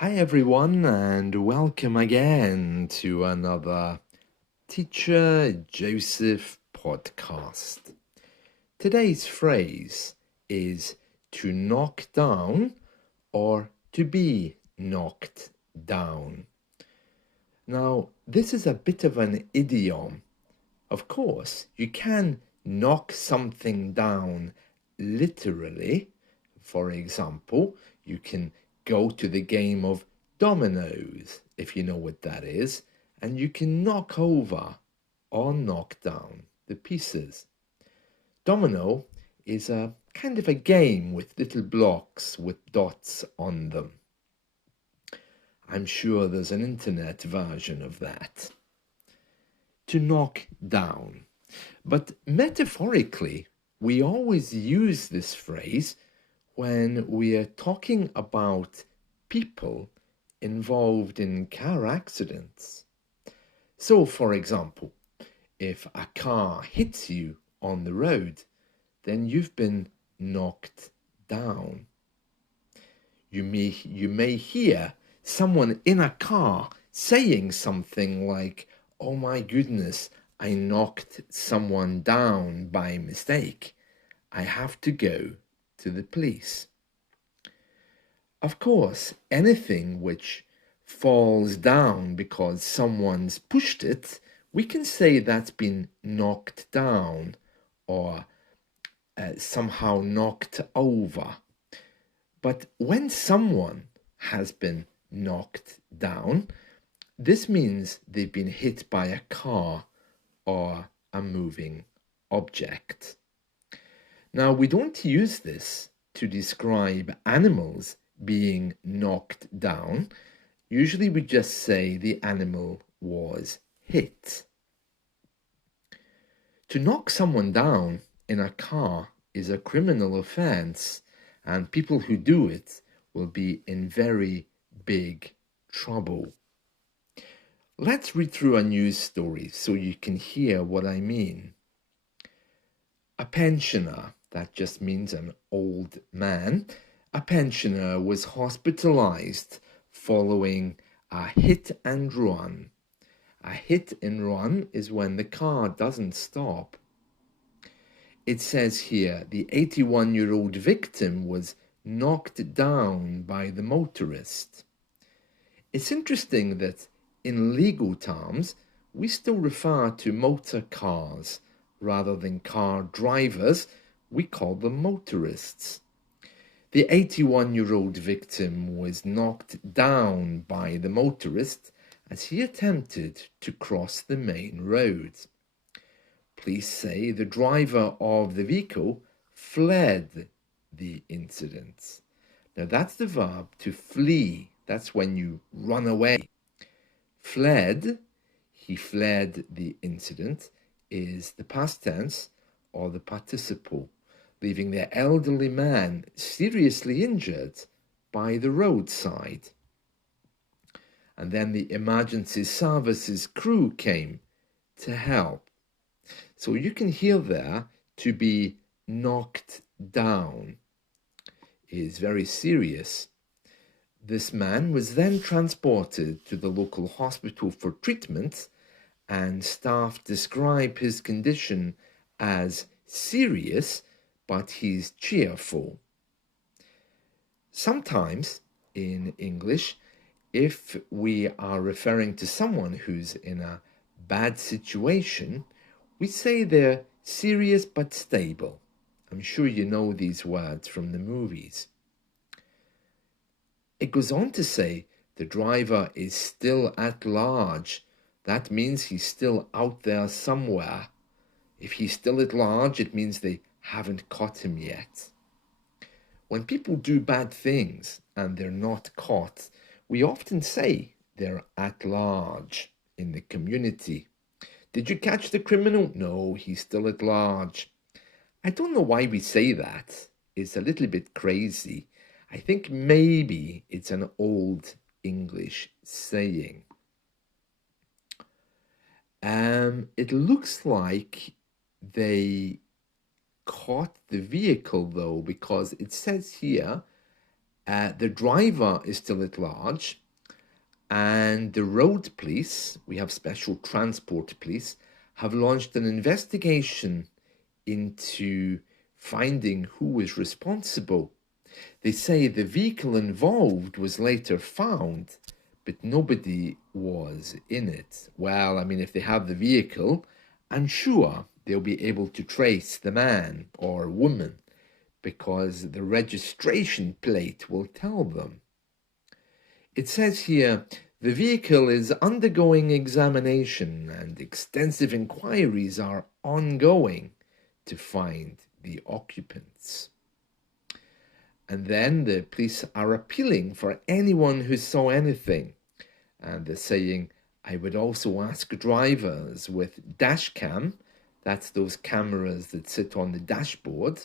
Hi everyone, and welcome again to another Teacher Joseph podcast. Today's phrase is to knock down or to be knocked down. Now, this is a bit of an idiom. Of course, you can knock something down literally. For example, you can go to the game of dominoes, if you know what that is, and you can knock over or knock down the pieces. Domino is a kind of a game with little blocks with dots on them. I'm sure there's an internet version of that. To knock down. But metaphorically, we always use this phrase when we are talking about people involved in car accidents. So, for example, if a car hits you on the road, then you've been knocked down. You may hear someone in a car saying something like, "Oh my goodness, I knocked someone down by mistake. I have to go to the police." Of course, anything which falls down because someone's pushed it, we can say that's been knocked down or somehow knocked over. But when someone has been knocked down, this means they've been hit by a car or a moving object. Now, we don't use this to describe animals being knocked down. Usually we just say the animal was hit. To knock someone down in a car is a criminal offense, and people who do it will be in very big trouble. Let's read through a news story so you can hear what I mean. A pensioner, that just means an old man, a pensioner was hospitalized following a hit and run. A hit and run is when the car doesn't stop. It says here the 81-year-old victim was knocked down by the motorist. It's interesting that in legal terms, we still refer to motor cars rather than car drivers. We call them motorists. The 81-year-old victim was knocked down by the motorist as he attempted to cross the main road. Police say the driver of the vehicle fled the incident. Now that's the verb to flee. That's when you run away. Fled, he fled the incident, is the past tense or the participle, leaving the elderly man seriously injured by the roadside. And then the emergency services crew came to help. So you can hear there, to be knocked down is very serious. This man was then transported to the local hospital for treatment, and staff describe his condition as serious, but he's cheerful. Sometimes in English, if we are referring to someone who's in a bad situation, we say they're serious but stable. I'm sure you know these words from the movies. It goes on to say the driver is still at large. That means he's still out there somewhere. If he's still at large, it means they haven't caught him yet. When people do bad things and they're not caught, we often say they're at large in the community. Did you catch the criminal? No, he's still at large. I don't know why we say that. It's a little bit crazy. I think maybe it's an old English saying. It looks like they caught the vehicle though, because it says here The driver is still at large, and the road police, we have special transport police, have launched an investigation into finding who is responsible. They say the vehicle involved was later found, but nobody was in it. Well, I mean, if they have the vehicle, I'm sure they'll be able to trace the man or woman, because the registration plate will tell them. It says here, the vehicle is undergoing examination and extensive inquiries are ongoing to find the occupants. And then the police are appealing for anyone who saw anything. And they're saying, I would also ask drivers with dash cam, that's those cameras that sit on the dashboard,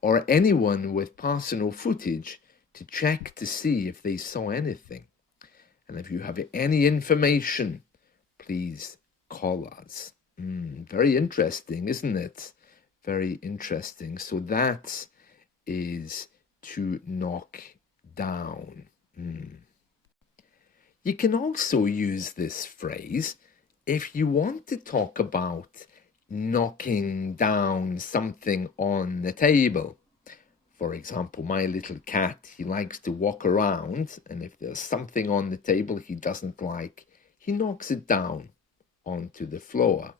or anyone with personal footage to check to see if they saw anything. And if you have any information, please call us. Very interesting, isn't it? Very interesting. So that is to knock down. You can also use this phrase if you want to talk about knocking down something on the table. For example, my little cat, he likes to walk around, and if there's something on the table he doesn't like, he knocks it down onto the floor.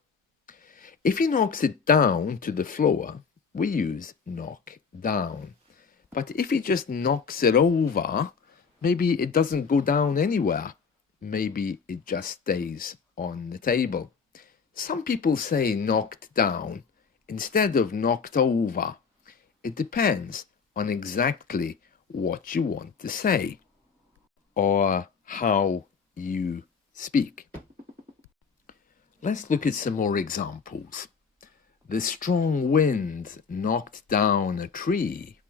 If he knocks it down to the floor, we use knock down. But if he just knocks it over, maybe it doesn't go down anywhere. Maybe it just stays on the table. Some people say knocked down instead of knocked over. It depends on exactly what you want to say or how you speak. Let's look at some more examples. The strong wind knocked down a tree.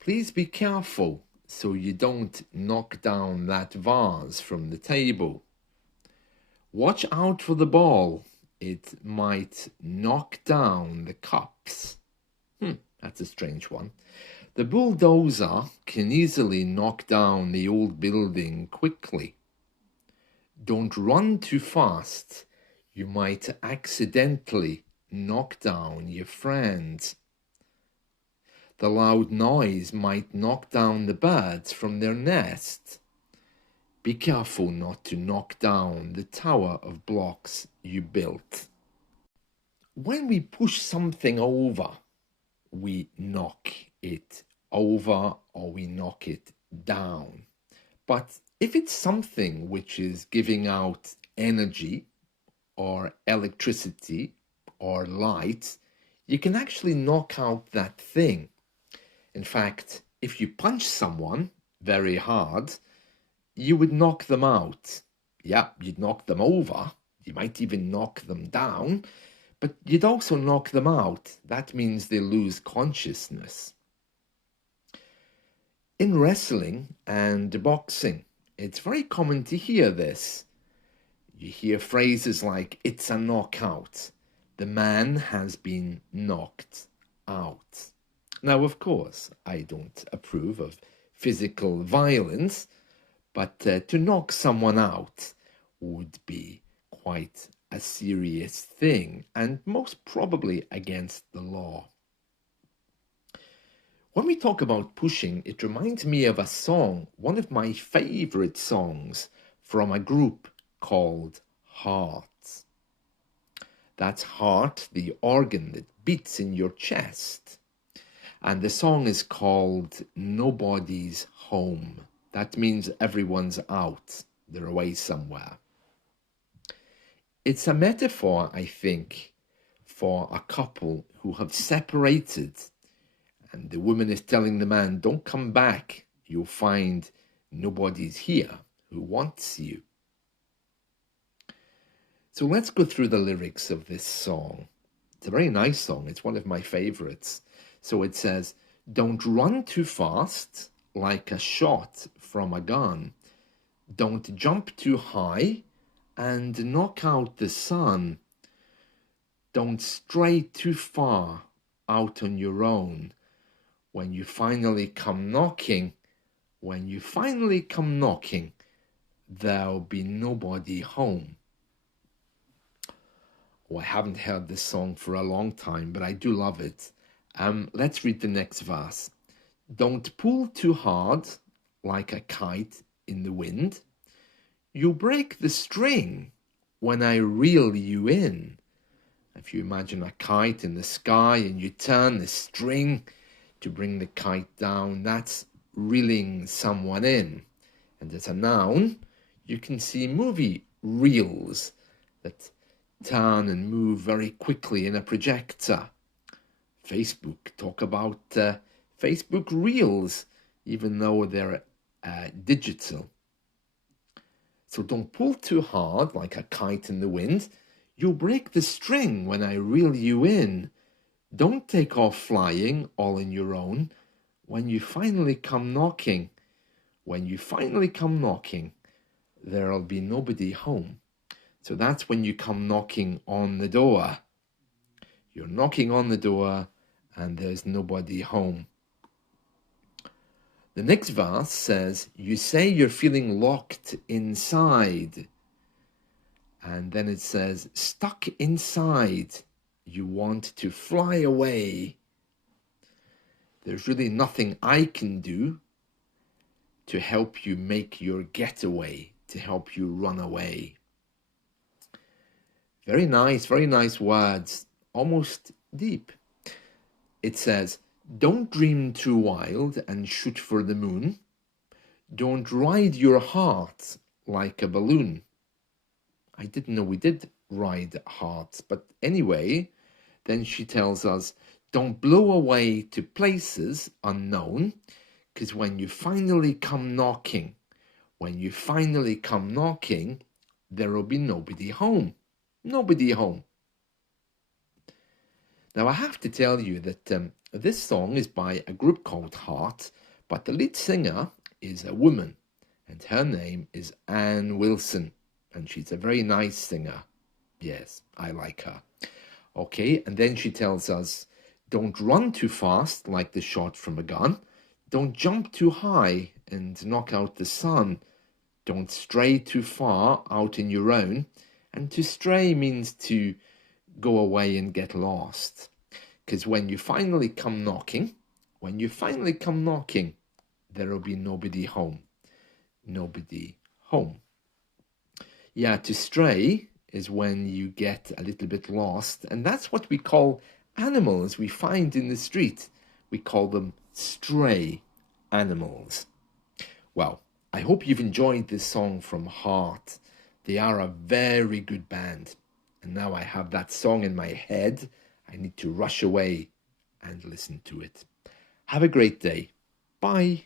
Please be careful so you don't knock down that vase from the table. Watch out for the ball. It might knock down the cups. That's a strange one. The bulldozer can easily knock down the old building quickly. Don't run too fast. You might accidentally knock down your friend. The loud noise might knock down the birds from their nest. Be careful not to knock down the tower of blocks you built. When we push something over, we knock it over or we knock it down. But if it's something which is giving out energy or electricity or light, you can actually knock out that thing. In fact, if you punch someone very hard, you would knock them out. Yeah, you'd knock them over. You might even knock them down, but you'd also knock them out. That means they lose consciousness. In wrestling and boxing, it's very common to hear this. You hear phrases like, it's a knockout. The man has been knocked out. Now, of course, I don't approve of physical violence, but to knock someone out would be quite a serious thing and most probably against the law. When we talk about pushing, it reminds me of a song, one of my favorite songs from a group called Heart. That's heart, the organ that beats in your chest. And the song is called Nobody's Home. That means everyone's out. They're away somewhere. It's a metaphor, I think, for a couple who have separated. And the woman is telling the man, don't come back. You'll find nobody's here who wants you. So let's go through the lyrics of this song. It's a very nice song. It's one of my favorites. So it says, don't run too fast like a shot from a gun. Don't jump too high and knock out the sun. Don't stray too far out on your own. when you finally come knocking, when you finally come knocking, there'll be nobody home. Oh, I haven't heard this song for a long time, but I do love it. Let's read the next verse. Don't pull too hard like a kite in the wind. You'll break the string when I reel you in. If you imagine a kite in the sky and you turn the string to bring the kite down, that's reeling someone in. And as a noun, you can see movie reels that turn and move very quickly in a projector. Facebook, talk about Facebook Reels, even though they're digital. So don't pull too hard like a kite in the wind. You'll break the string when I reel you in. Don't take off flying all on your own. When you finally come knocking, when you finally come knocking, there'll be nobody home. So that's when you come knocking on the door. You're knocking on the door and there's nobody home. The next verse says, you say you're feeling locked inside. And then it says, stuck inside, you want to fly away. There's really nothing I can do to help you make your getaway, to help you run away. Very nice words, almost deep. It says, don't dream too wild and shoot for the moon. Don't ride your heart like a balloon. I didn't know we did ride hearts, but anyway, then she tells us, don't blow away to places unknown, because when you finally come knocking, there will be nobody home. Nobody home. Now, I have to tell you that this song is by a group called Heart, but the lead singer is a woman, and her name is Ann Wilson, and she's a very nice singer. Yes, I like her. Okay, and then she tells us, don't run too fast like the shot from a gun. Don't jump too high and knock out the sun. Don't stray too far out in your own. And to stray means to go away and get lost. Because when you finally come knocking, there will be nobody home. Nobody home. Yeah, to stray is when you get a little bit lost, and that's what we call animals we find in the street. We call them stray animals. Well, I hope you've enjoyed this song from Heart. They are a very good band. And now I have that song in my head. I need to rush away and listen to it. Have a great day. Bye.